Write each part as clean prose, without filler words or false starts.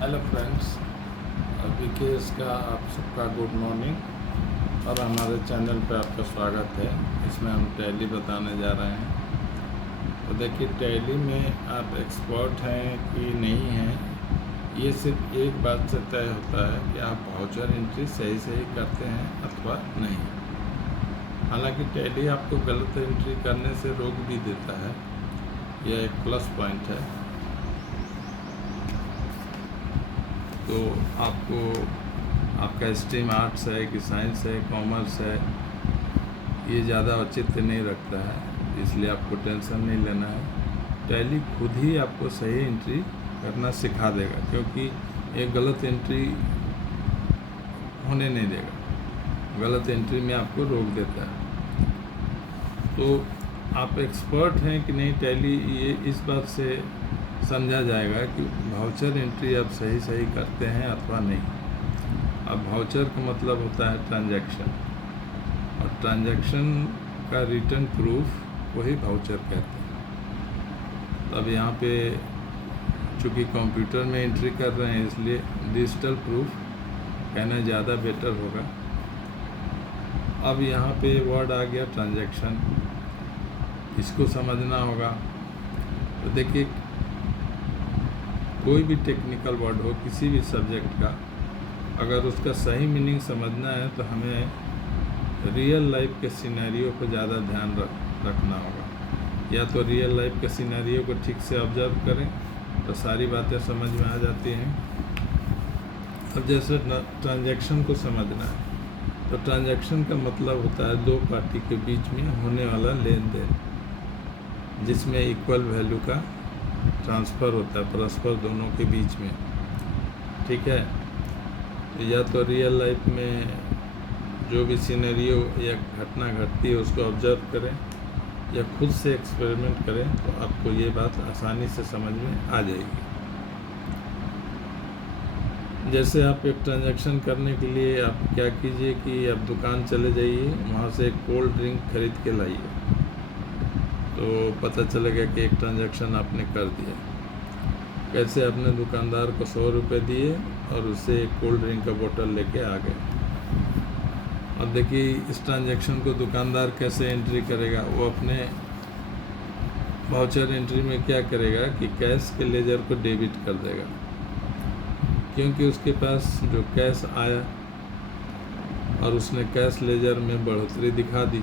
Hello friends, Vikesh का आप सबका गुड मॉर्निंग और हमारे चैनल पर आपका स्वागत है। इसमें हम टैली बताने जा रहे हैं। तो देखिए, टैली में आप एक्सपर्ट हैं कि नहीं हैं, ये सिर्फ एक बात से तय होता है कि आप वाउचर एंट्री सही करते हैं अथवा नहीं। हालांकि टैली आपको गलत एंट्री करने से रोक भी देता है, यह एक प्लस पॉइंट है। तो आपको आपका स्ट्रीम आर्ट्स है कि साइंस है, कॉमर्स है, ये ज़्यादा औचित्य नहीं रखता है, इसलिए आपको टेंशन नहीं लेना है। टैली खुद ही आपको सही एंट्री करना सिखा देगा, क्योंकि एक गलत एंट्री होने नहीं देगा, गलत एंट्री में आपको रोक देता है। तो आप एक्सपर्ट हैं कि नहीं टैली, ये इस बात से समझा जाएगा कि वाउचर एंट्री आप सही करते हैं अथवा नहीं। अब वाउचर का मतलब होता है ट्रांजैक्शन, और ट्रांजैक्शन का रिटर्न प्रूफ को ही वाउचर कहते हैं। अब यहाँ पे चूँकि कंप्यूटर में एंट्री कर रहे हैं, इसलिए डिजिटल प्रूफ कहना ज़्यादा बेटर होगा। अब यहाँ पे वर्ड आ गया ट्रांजैक्शन, इसको समझना होगा। तो देखिए, कोई भी टेक्निकल वर्ड हो किसी भी सब्जेक्ट का, अगर उसका सही मीनिंग समझना है तो हमें रियल लाइफ के सिनेरियो को ज़्यादा ध्यान रखना होगा। या तो रियल लाइफ के सिनेरियो को ठीक से ऑब्जर्व करें तो सारी बातें समझ में आ जाती हैं। अब जैसे ट्रांजैक्शन को समझना है, तो ट्रांजैक्शन का मतलब होता है दो पार्टी के बीच में होने वाला लेन देन, जिसमें इक्वल वैल्यू का ट्रांसफ़र होता है परस्पर दोनों के बीच में। ठीक है, या तो रियल लाइफ में जो भी सिनेरियो या घटना घटती है उसको ऑब्जर्व करें, या खुद से एक्सपेरिमेंट करें, तो आपको ये बात आसानी से समझ में आ जाएगी। जैसे आप एक ट्रांजैक्शन करने के लिए आप क्या कीजिए कि आप दुकान चले जाइए, वहाँ से एक कोल्ड ड्रिंक खरीद के लाइए, तो पता चलेगा कि एक ट्रांजैक्शन आपने कर दिया। कैसे आपने दुकानदार को 100 रुपये दिए और उससे एक कोल्ड ड्रिंक का बोतल लेके आ गए। अब देखिए, इस ट्रांजैक्शन को दुकानदार कैसे एंट्री करेगा, वो अपने वाउचर एंट्री में क्या करेगा कि कैश के लेजर को डेबिट कर देगा, क्योंकि उसके पास जो कैश आया और उसने कैश लेजर में बढ़ोतरी दिखा दी।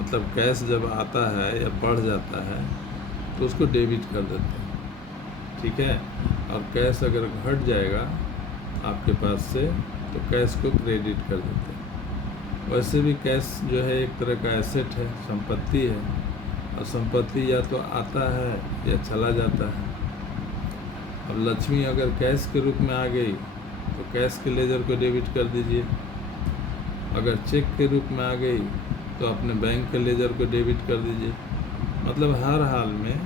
मतलब कैश जब आता है या बढ़ जाता है तो उसको डेबिट कर देते हैं, ठीक है। और कैश अगर घट जाएगा आपके पास से तो कैश को क्रेडिट कर देते हैं। वैसे भी कैश जो है एक तरह का एसेट है, संपत्ति है, और संपत्ति या तो आता है या चला जाता है। अब लक्ष्मी अगर कैश के रूप में आ गई तो कैश के लेजर को डेबिट कर दीजिए। अगर चेक के रूप में आ गई तो अपने बैंक के लेजर को डेबिट कर दीजिए। मतलब हर हाल में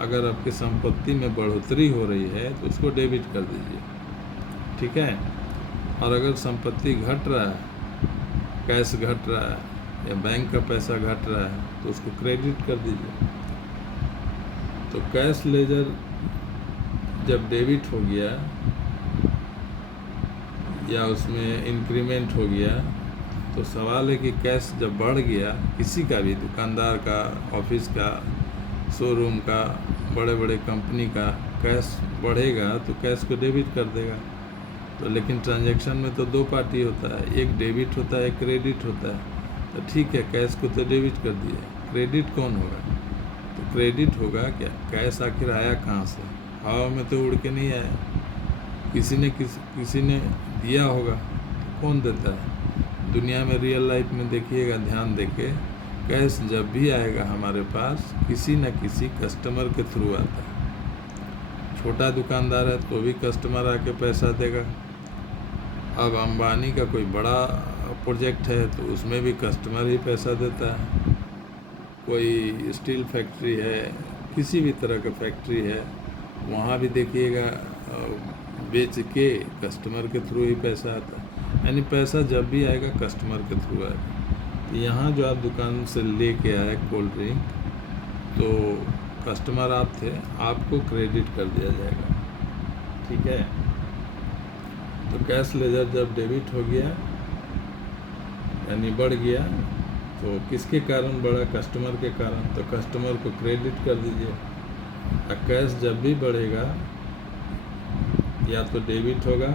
अगर आपकी संपत्ति में बढ़ोतरी हो रही है तो उसको डेबिट कर दीजिए, ठीक है। और अगर संपत्ति घट रहा है, कैश घट रहा है या बैंक का पैसा घट रहा है, तो उसको क्रेडिट कर दीजिए। तो कैश लेजर जब डेबिट हो गया या उसमें इंक्रीमेंट हो गया, तो सवाल है कि कैश जब बढ़ गया, किसी का भी, दुकानदार का, ऑफिस का, शोरूम का, बड़े बड़े कंपनी का कैश बढ़ेगा तो कैश को डेबिट कर देगा। तो लेकिन ट्रांजैक्शन में तो दो पार्टी होता है, एक डेबिट होता है, एक क्रेडिट होता है। तो ठीक है, कैश को तो डेबिट कर दिया, क्रेडिट कौन होगा? तो क्रेडिट होगा क्या? कैश आखिर आया कहाँ से? हवा में तो उड़ के नहीं आया, किसी ने दिया होगा। कौन देता है? दुनिया में रियल लाइफ में देखिएगा, ध्यान देके, कैश जब भी आएगा हमारे पास किसी न किसी कस्टमर के थ्रू आता है। छोटा दुकानदार है तो भी कस्टमर आके पैसा देगा। अब अंबानी का कोई बड़ा प्रोजेक्ट है तो उसमें भी कस्टमर ही पैसा देता है। कोई स्टील फैक्ट्री है, किसी भी तरह का फैक्ट्री है, वहाँ भी देखिएगा बेच के कस्टमर के थ्रू ही पैसा आता है। यानी पैसा जब भी आएगा कस्टमर के थ्रू आएगा। तो यहाँ जो आप दुकान से लेके आए कोल्ड ड्रिंक, तो कस्टमर आप थे, आपको क्रेडिट कर दिया जाएगा। ठीक है। तो कैश लेजर जब डेबिट हो गया यानी बढ़ गया, तो किसके कारण बढ़ा? कस्टमर के कारण। तो कस्टमर को क्रेडिट कर दीजिए। और कैश जब भी बढ़ेगा या तो डेबिट होगा,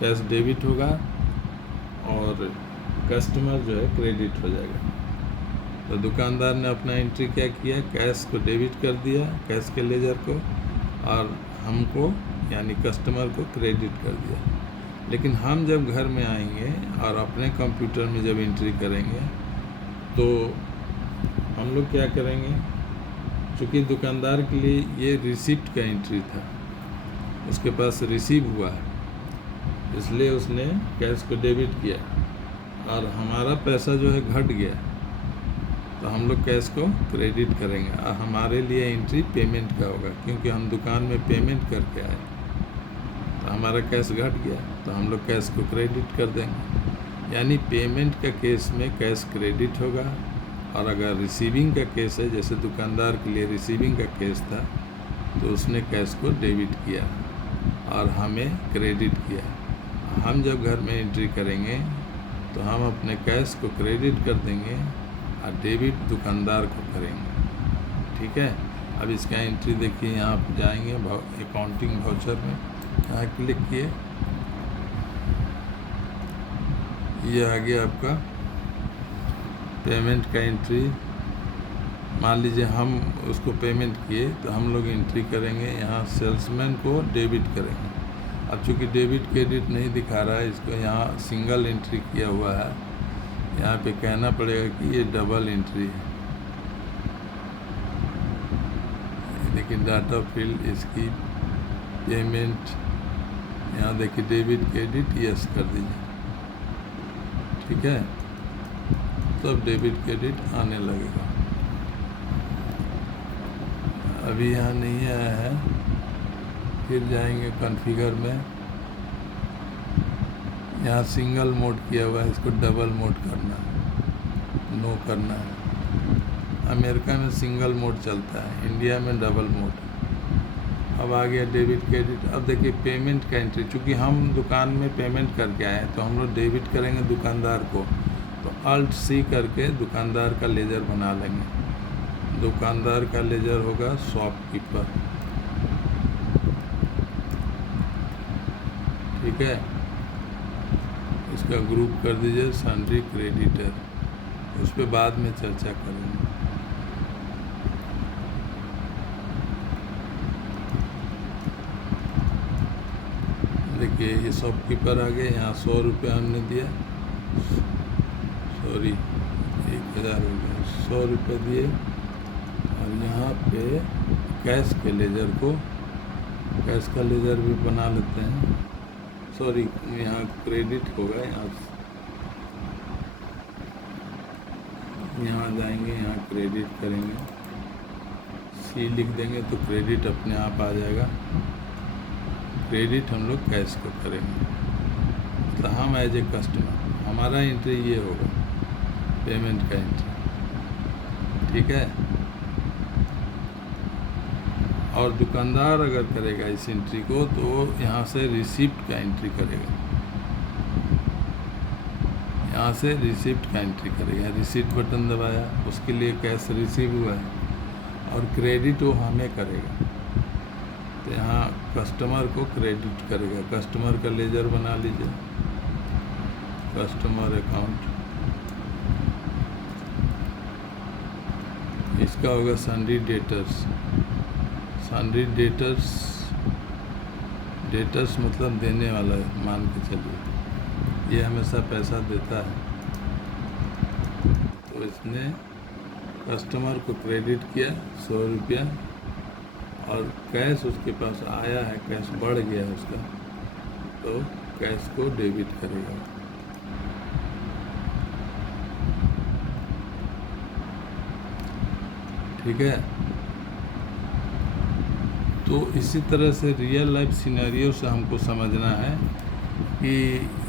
कैश डेबिट होगा और कस्टमर जो है क्रेडिट हो जाएगा। तो दुकानदार ने अपना एंट्री क्या किया? कैश को डेबिट कर दिया, कैश के लेजर को, और हमको यानी कस्टमर को क्रेडिट कर दिया। लेकिन हम जब घर में आएंगे और अपने कंप्यूटर में जब एंट्री करेंगे तो हम लोग क्या करेंगे? चूँकि दुकानदार के लिए ये रिसिप्ट का एंट्री था, उसके पास रिसीव हुआ है, इसलिए उसने कैश को डेबिट किया और हमारा पैसा जो है घट गया, तो हम लोग कैश को क्रेडिट करेंगे और हमारे लिए एंट्री पेमेंट का होगा, क्योंकि हम दुकान में पेमेंट करके आए, तो हमारा कैश घट गया, तो हम लोग कैश को क्रेडिट कर देंगे। यानी पेमेंट का केस में कैश क्रेडिट होगा, और अगर रिसीविंग का केस है, जैसे दुकानदार के लिए रिसीविंग का केस था, तो उसने कैश को डेबिट किया और हमें क्रेडिट किया। हम जब घर में एंट्री करेंगे तो हम अपने कैश को क्रेडिट कर देंगे और डेबिट दुकानदार को करेंगे, ठीक है। अब इसका एंट्री देखिए, यहाँ आप जाएंगे अकाउंटिंग वाउचर में, यहाँ क्लिक किए, ये आ गया आपका पेमेंट का एंट्री। मान लीजिए हम उसको पेमेंट किए, तो हम लोग एंट्री करेंगे, यहाँ सेल्समैन को डेबिट करेंगे। अब चूँकि डेबिट क्रेडिट नहीं दिखा रहा है, इसको यहाँ सिंगल एंट्री किया हुआ है, यहाँ पे कहना पड़ेगा कि ये डबल एंट्री है। देखिए डाटा फील्ड, इसकी पेमेंट, यहाँ देखिए डेबिट क्रेडिट यस कर दीजिए, ठीक है। तो अब डेबिट क्रेडिट आने लगेगा। अभी यहाँ नहीं आया है, फिर जाएंगे कॉन्फ़िगर में, यहाँ सिंगल मोड किया हुआ है, इसको डबल मोड करना है, नो करना है। अमेरिका में सिंगल मोड चलता है, इंडिया में डबल मोड। अब आ गया डेबिट क्रेडिट। अब देखिए पेमेंट का एंट्री, चूँकि हम दुकान में पेमेंट करके आए हैं, तो हम लोग डेबिट करेंगे दुकानदार को, तो अल्ट सी करके दुकानदार का लेजर बना लेंगे। दुकानदार का लेजर होगा शॉपकीपर, ठीक है। इसका ग्रुप कर दीजिए सन्ड्री क्रेडिटर, उस पर बाद में चर्चा करेंगे। देखिए ये शॉपकीपर आ गया, यहाँ 100 रुपये हमने दिया, सॉरी 1000 हो गया, 100 रुपये दिए, और यहाँ पे कैश के लेजर को, कैश का लेजर भी बना लेते हैं, सॉरी यहाँ क्रेडिट होगा, यहाँ जाएंगे, यहाँ क्रेडिट करेंगे, सी लिख देंगे तो क्रेडिट अपने आप आ जाएगा। क्रेडिट हम लोग कैश को करेंगे, तो हम एज ए कस्टमर, हमारा एंट्री ये होगा पेमेंट का एंट्री, ठीक है। और दुकानदार अगर करेगा इस एंट्री को, तो यहाँ से रिसिप्ट का एंट्री करेगा, यहाँ से रिसिप्ट का एंट्री करेगा। रिसिप्ट बटन दबाया, उसके लिए कैश रिसीव हुआ है, और क्रेडिट वो हमें करेगा, तो यहाँ कस्टमर को क्रेडिट करेगा। कस्टमर का लेजर बना लीजिए, कस्टमर अकाउंट, इसका होगा sundry debtors. Sundry debtors, debtors मतलब देने वाला है, मान के चलिए ये हमेशा पैसा देता है, तो इसने कस्टमर को क्रेडिट किया 100 रुपया, और कैश उसके पास आया है, कैश बढ़ गया है उसका, तो कैश को डेबिट करेगा। ठीक है। तो इसी तरह से रियल लाइफ सिनेरियो से हमको समझना है कि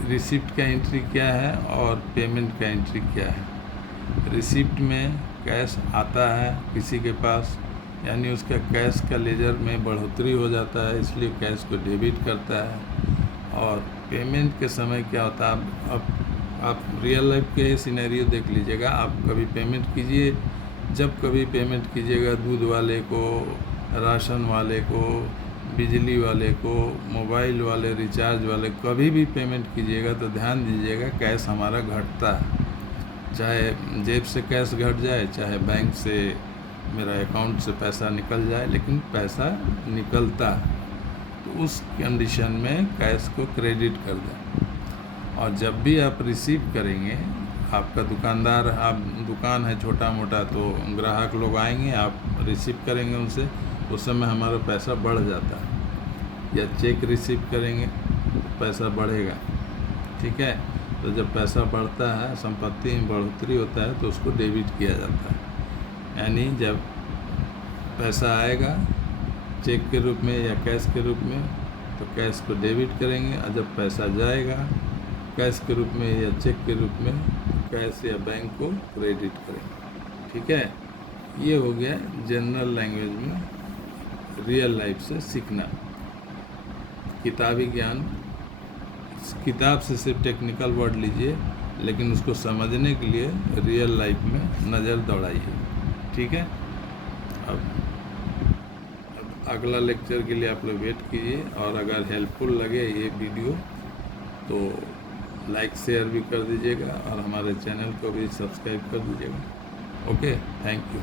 रिसिप्ट का एंट्री क्या है और पेमेंट का एंट्री क्या है। रिसिप्ट में कैश आता है किसी के पास, यानी उसका कैश का लेजर में बढ़ोतरी हो जाता है, इसलिए कैश को डेबिट करता है। और पेमेंट के समय क्या होता है, अब आप रियल लाइफ के सिनेरियो देख लीजिएगा। आप कभी पेमेंट कीजिए, जब कभी पेमेंट कीजिएगा दूध वाले को, राशन वाले को, बिजली वाले को, मोबाइल वाले, रिचार्ज वाले, कभी भी पेमेंट कीजिएगा तो ध्यान दीजिएगा कैश हमारा घटता है। चाहे जेब से कैश घट जाए, चाहे बैंक से मेरा अकाउंट से पैसा निकल जाए, लेकिन पैसा निकलता है। तो उस कंडीशन में कैश को क्रेडिट कर दें। और जब भी आप रिसीव करेंगे, आपका दुकानदार, आप दुकान है छोटा मोटा, तो ग्राहक लोग आएंगे, आप रिसीव करेंगे उनसे, उस समय हमारा पैसा बढ़ जाता है। या चेक रिसीव करेंगे तो पैसा बढ़ेगा, ठीक है। तो जब पैसा बढ़ता है, संपत्ति में बढ़ोतरी होता है, तो उसको डेबिट किया जाता है। यानी जब पैसा आएगा चेक के रूप में या कैश के रूप में, तो कैश को डेबिट करेंगे, और जब पैसा जाएगा कैश के रूप में या चेक के रूप में, कैश या बैंक को क्रेडिट करेंगे, ठीक है। ये हो गया जनरल लैंग्वेज में रियल लाइफ से सीखना। किताबी ज्ञान, किताब से सिर्फ टेक्निकल वर्ड लीजिए, लेकिन उसको समझने के लिए रियल लाइफ में नज़र दौड़ाइए, ठीक है। अब अगला लेक्चर के लिए आप लोग वेट कीजिए, और अगर हेल्पफुल लगे ये वीडियो तो लाइक शेयर भी कर दीजिएगा, और हमारे चैनल को भी सब्सक्राइब कर दीजिएगा। Okay, thank you.